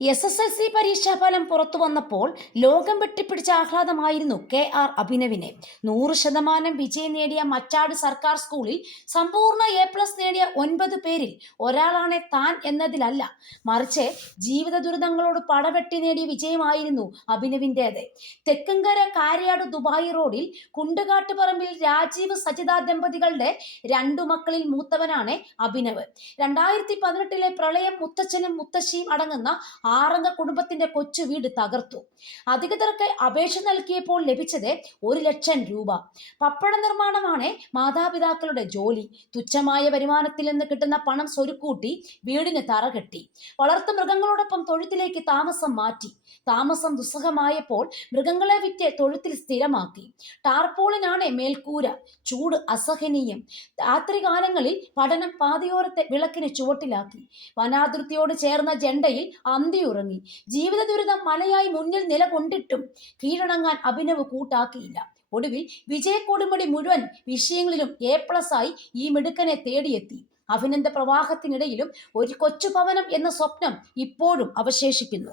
SSLC പരീക്ഷാഫലം പുറത്തു വന്നപ്പോൾ ലോകം വെട്ടിപ്പിടിച്ച ആഹ്ലാദമായിരുന്നു KR അഭിനവിനെ. 100% വിജയം നേടിയ മച്ചാട് സർക്കാർ സ്കൂളിൽ സമ്പൂർണ്ണ A+ നേടിയ 9 പേരിൽ ഒരാളാണ് താൻ എന്നതിലല്ല, മറിച്ച് ജീവിത ദുരിതങ്ങളോട് പടവെട്ടി നേടിയ വിജയമായിരുന്നു അഭിനവിൻ്റേത്. തെക്കങ്കര കാര്യാട് ദുബായ് റോഡിൽ കുണ്ടുകാട്ടുപറമ്പിൽ രാജീവ് സജിത ദമ്പതികളുടെ 2 മക്കളിൽ മൂത്തവനാണ് അഭിനവ്. 2018 പ്രളയം മുത്തച്ഛനും മുത്തശ്ശിയും അടങ്ങുന്ന 6 അംഗ കുടുംബത്തിന്റെ കൊച്ചു വീട് തകർത്തു. അധികൃതർക്ക് അപേക്ഷ നൽകിയപ്പോൾ ലഭിച്ചത് 1 ലക്ഷം രൂപ. പപ്പട നിർമ്മാണമാണ് മാതാപിതാക്കളുടെ ജോലി. തുച്ഛമായ വരുമാനത്തിൽ നിന്ന് കിട്ടുന്ന പണം സ്വരുക്കൂട്ടി വീടിന് തറ കെട്ടി. വളർത്തു മൃഗങ്ങളോടൊപ്പം തൊഴുത്തിലേക്ക് താമസം മാറ്റി. താമസം ദുസ്സഹമായപ്പോൾ മൃഗങ്ങളെ വിറ്റ് തൊഴുത്തിൽ സ്ഥിരമാക്കി. ടാർപോളിനാണ് മേൽക്കൂര. ചൂട് അസഹനീയം. രാത്രികാലങ്ങളിൽ പഠനം പാതയോരത്തെ വിളക്കിന് ചുവട്ടിലാക്കി. വനാതിർത്തിയോട് ചേർന്ന ജണ്ടയിൽ അന്തിയുറങ്ങി. ജീവിത ദുരിതം മലയായി മുന്നിൽ നിലകൊണ്ടിട്ടും കീഴടങ്ങാൻ അഭിനവ് കൂട്ടാക്കിയില്ല. ഒടുവിൽ വിജയക്കൊടുമുടി മുഴുവൻ വിഷയങ്ങളിലും A+ ആയി ഈ മിടുക്കനെ തേടിയെത്തി. അഭിനന്ദ പ്രവാഹത്തിനിടയിലും ഒരു കൊച്ചു ഭവനം എന്ന സ്വപ്നം ഇപ്പോഴും അവശേഷിക്കുന്നു.